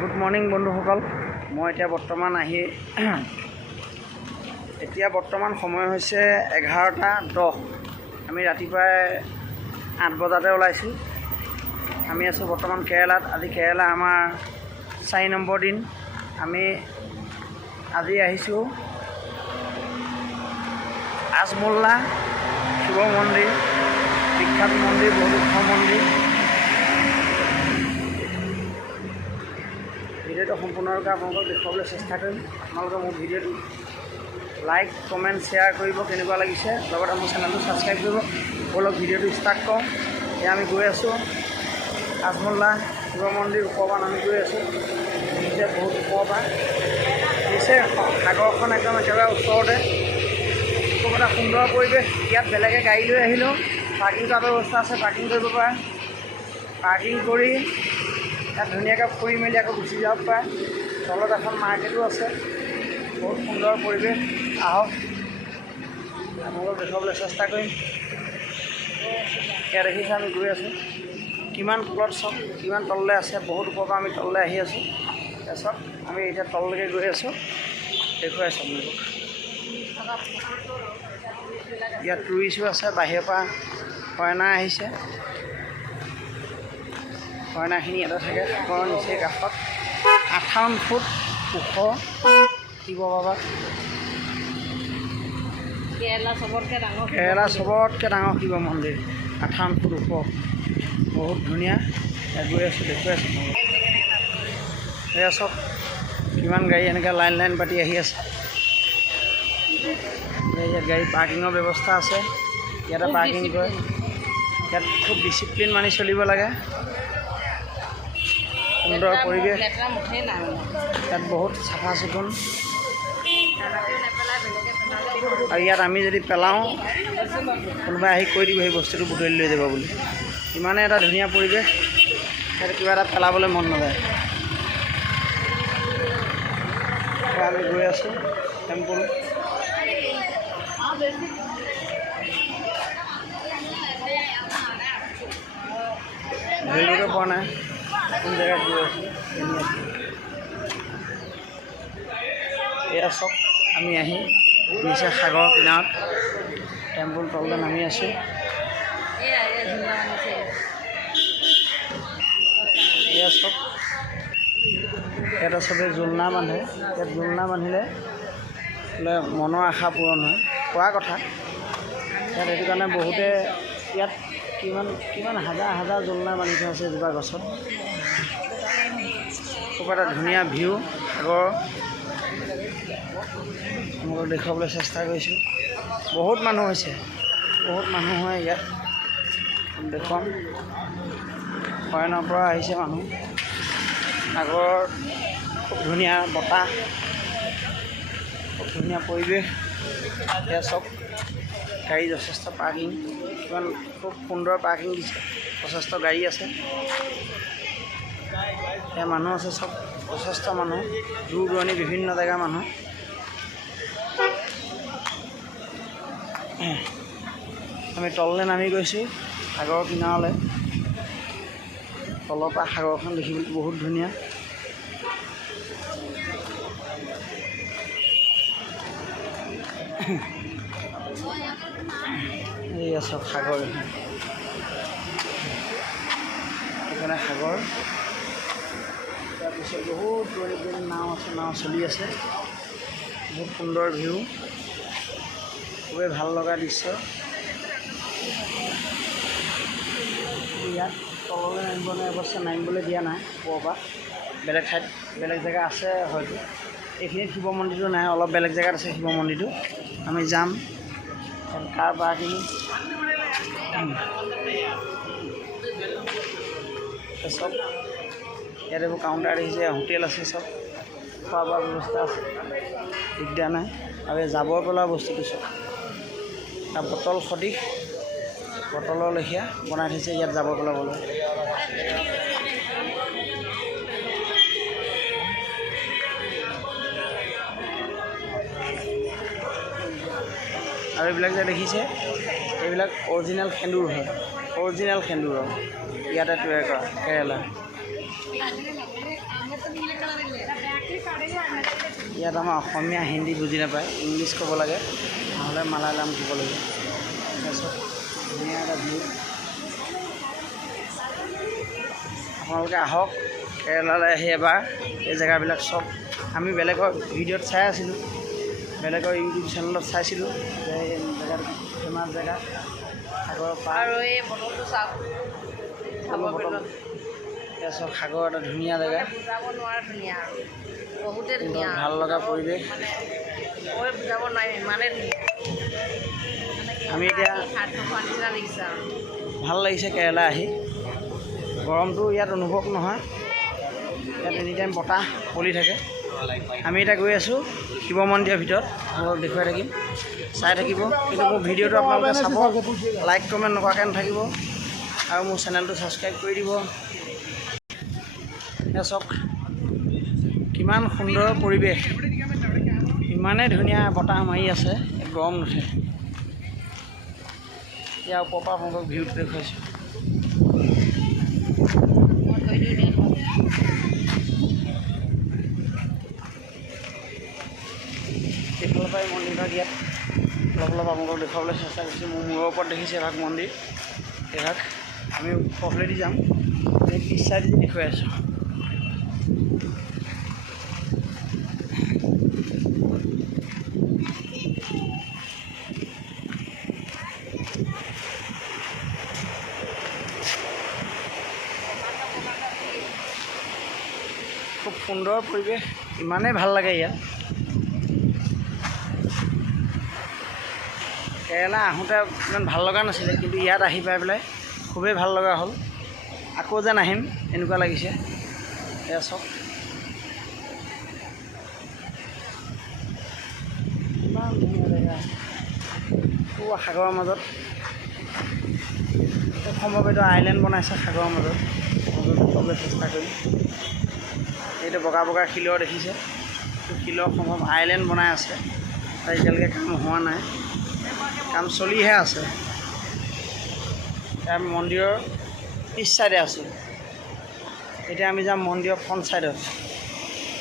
Good morning বন্ধুসকল। মই এতিয়া বৰ্তমান সময় হৈছে 11:10। আমি ৰাতিপুৱাই 8 বজাতে ওলাইছোঁ। আমি আছোঁ বৰ্তমান কেৰেলাত। আজি কেৰেলা আমাৰ 4 নম্বৰ দিন। আমি আজি আহিছোঁ আজমোল্লা শিৱ মন্দিৰ, বিখ্যাত মন্দিৰ, বহুত ওখ মন্দিৰ। ভিডিঅ'টো সম্পূৰ্ণৰূপে আপোনালোকক দেখুৱাবলৈ চেষ্টা কৰিম। আপোনালোকে মোৰ ভিডিঅ'টো লাইক, কমেণ্ট, শ্বেয়াৰ কৰিব, কেনেকুৱা লাগিছে, লগতে মোৰ চেনেলটো ছাবস্ক্ৰাইব কৰিব। ব'লক ভিডিঅ'টো ষ্টাৰ্ট কৰোঁ। এতিয়া আমি গৈ আছোঁ আজমোল্লা শিৱ মন্দিৰ ওপৰৰ পৰা আমি গৈ আছোঁ। এতিয়া বহুত ওপৰৰ পৰা দিছে, সাগৰখন একদম একেবাৰে ওচৰতে। খুব এটা সুন্দৰ পৰিৱেশ। ইয়াত বেলেগে গাড়ী লৈ আহিলেও পাৰ্কিং কৰাৰ ব্যৱস্থা আছে, পাৰ্কিং কৰিব পাৰে। পাৰ্কিং কৰি ইয়াত ধুনীয়াকৈ ফুৰি মেলি আকৌ গুচি যাব পাৰে। তলত এখন মাৰ্কেটো আছে। বহুত সুন্দৰ পৰিৱেশ। আহক আপোনালোকক দেখুৱাবলৈ চেষ্টা কৰিম। ইয়াত দেখিছে আমি গৈ আছোঁ। কিমান তলত চাওক, কিমান তললৈ আছে। বহুত ওপৰৰ পৰা আমি তললৈ আহি আছোঁ। তাৰপিছত আমি এতিয়া তললৈকে গৈ আছোঁ, দেখুৱাই আছোঁ আপোনালোকক। ইয়াত টুৰিষ্টো আছে, বাহিৰৰ পৰা ফৰেনাৰ আহিছে। ফৰেনাৰখিনি ইয়াতে থাকে। সাগৰৰ নিচেই কাষত 58 ফুট ওখ শিৱ বাবা। কেৰেলা চবতকৈ ডাঙৰ শিৱ মন্দিৰ, 58 ফুট ওখ, বহুত ধুনীয়া। ইয়াত গৈ আছোঁ, দেখুৱাই আছোঁ। এয়া চব কিমান গাড়ী এনেকৈ লাইন পাতি আহি আছে। ইয়াত গাড়ী পাৰ্কিঙৰ ব্যৱস্থা আছে। ইয়াতে পাৰ্কিং কৰে। ইয়াত খুব ডিচিপ্লিন মানি চলিব লাগে। সুন্দৰ পৰিৱেশ। ইয়াত বহুত চাফা চিকুণ। আৰু ইয়াত আমি যদি পেলাওঁ, কোনোবাই আহি কৈ দিব সেই বস্তুটো বুটলি লৈ যাব বুলি। ইমানেই এটা ধুনীয়া পৰিৱেশ, ইয়াত কিবা এটা পেলাবলৈ মন নাযায়। আমি গৈ আছোঁ টেম্পুল। ধৰিবকৈ পৰা নাই কোন জেগাত গৈ আছোঁ। এয়া চব আমি আহি নিচে সাগৰৰ কিনাৰত টেম্পুল তললৈ নামি আছোঁ। এয়া চব ইয়াতে চবেই জোলনা বান্ধে। ইয়াত জোলনা বান্ধিলে বোলে মনৰ আশা পূৰণ হয়, কোৱা কথা। ইয়াত সেইটো কাৰণে বহুতে ইয়াত কিমান হাজাৰ জোলনা বান্ধি থোৱা আছে এজোপা গছত। খুব এটা ধুনীয়া ভিউ সাগৰৰ। আপোনালোকক দেখুৱাবলৈ চেষ্টা কৰিছোঁ। বহুত মানুহ হৈছে, বহুত মানুহ হয় ইয়াত। দেখুৱাম, ফৰেনৰ পৰা আহিছে মানুহ। সাগৰৰ খুব ধুনীয়া বতাহ, খুব ধুনীয়া পৰিৱেশ। এয়া চব গাড়ী যথেষ্ট পাৰ্কিং, কিমান খুব সুন্দৰ পাৰ্কিং দিছে। যথেষ্ট গাড়ী আছে। এয়া মানুহ আছে, চব যথেষ্ট মানুহ, দূৰ দূৰণি বিভিন্ন জেগাৰ মানুহ। আমি তললৈ নামি গৈছোঁ সাগৰৰ কিনাৰলৈ। তলৰ পৰা সাগৰখন দেখিবলৈ বহুত ধুনীয়া। এয়া চব সাগৰ, সেইকাৰণে সাগৰ। তাৰপিছত বহুত দূৰণি নাও আছে, নাও চলি আছে। বহুত সুন্দৰ ভিউ, খুবেই ভাল লগা দৃশ্য। ইয়াত তললৈ নামিবলৈ অৱশ্যে নামিবলৈ দিয়া নাই ওপৰৰ পৰা। বেলেগ ঠাইত বেলেগ জেগা আছে হয়তো। এইখিনিত শিৱ মন্দিৰটো নাই, অলপ বেলেগ জেগাত আছে শিৱ মন্দিৰটো। আমি যাম। কাৰ পাৰ্কিং চব ইয়াত এইবোৰ কাউণ্টাৰ দেখিছে, হোটেল আছে, চব খোৱা বোৱাৰ ব্যৱস্থা আছে, দিগদাৰ নাই। আৰু এই জাবৰ পেলোৱা বস্তুটো চব এটা বটল সদৃশ, বটলৰ লেখীয়া বনাই থৈছে ইয়াত জাবৰ পেলাবলৈ। আৰু এইবিলাক যে দেখিছে, এইবিলাক অৰিজিনেল সেন্দুৰ হয়, অৰিজিনেল সেন্দুৰ ইয়াতে তৈয়াৰ কৰা কেৰেলা। ইয়াত আমাৰ অসমীয়া হিন্দী বুজি নাপায়, ইংলিছ ক'ব লাগে, নহ'লে মালায়ালাম ক'ব লাগে। তাৰপিছত ধুনীয়া এটা ভিউ। আপোনালোকে আহক কেৰেলালৈ আহি এবাৰ। এই জেগাবিলাক চব আমি বেলেগৰ ভিডিঅ'ত চাই আছিলোঁ, বেলেগৰ ইউটিউব চেনেলত চাইছিলোঁ যে এই জেগাটো ফেমাছ জেগা, সাগৰৰ পাৰ। আৰু এই বটলটো চাওক, বটল তাৰপিছত সাগৰ এটা ধুনীয়া জেগা, বুজাব নোৱাৰা ধুনীয়া, আৰু বহুতে ধুনীয়া, ভাল লগা পৰিৱেশ। কৈ বুজাব নোৱাৰি, ইমানেই ধুনীয়া। আমি এতিয়া নিচিনা লাগিছে আৰু ভাল লাগিছে কেৰেলা আহি। গৰমটো ইয়াত অনুভৱ নহয়, ইয়াত এনি টাইম বতাহ বলি থাকে। আমি এতিয়া গৈ আছোঁ শিৱ মন্দিৰৰ ভিতৰত, আপোনালোকক দেখুৱাই থাকিম, চাই থাকিব। কিন্তু মোৰ ভিডিঅ'টো আপোনালোকে চাব, লাইক কমেণ্ট নকৰাকৈ নাথাকিব, আৰু মোৰ চেনেলটো ছাবস্ক্ৰাইব কৰি দিব। এয়া চাওক কিমান সুন্দৰ পৰিৱেশ, ইমানেই ধুনীয়া বতাহ মাৰি আছে, গৰম নুঠে। ইয়াৰ ওপৰৰ পৰা আপোনালোকক ভিউটো দেখুৱাইছোঁ। এইফালৰ পৰাই মন্দিৰভাগ ইয়াত অলপ অলপ আপোনালোকক দেখুৱাবলৈ চেষ্টা কৰিছোঁ। মোৰ মূৰৰ ওপৰত দেখিছে এভাগ মন্দিৰ, এইভাগ আমি ওপৰফালেদি যাম, এই পিছ চাইডেদি দেখুৱাই আছোঁ। খুব সুন্দৰ পৰিৱেশ, ইমানেই ভাল লাগে ইয়াত। কেৰেলা আহোঁতে ইমান ভাল লগা নাছিলে, কিন্তু ইয়াত আহি পাই পেলাই খুবেই ভাল লগা হ'ল। আকৌ যেন আহিম এনেকুৱা লাগিছে। এয়া চাওক ইমান ধুনীয়া জেগা, সাগৰৰ মাজত। সম্ভৱ এইটো আইলেণ্ড বনাইছে সাগৰৰ মাজত, দেখুৱাবলৈ চেষ্টা কৰিম। এইটো বগা বগা শিলৰ দেখিছে, শিলৰ সম্ভৱ আইলেণ্ড বনাই আছে। তাত এতিয়ালৈকে কাম হোৱা নাই, কাম চলিহে আছে। আমি মন্দিৰৰ পিছ চাইডে আছোঁ, এতিয়া আমি যাম মন্দিৰৰ ফ্ৰণ্ট চাইডত।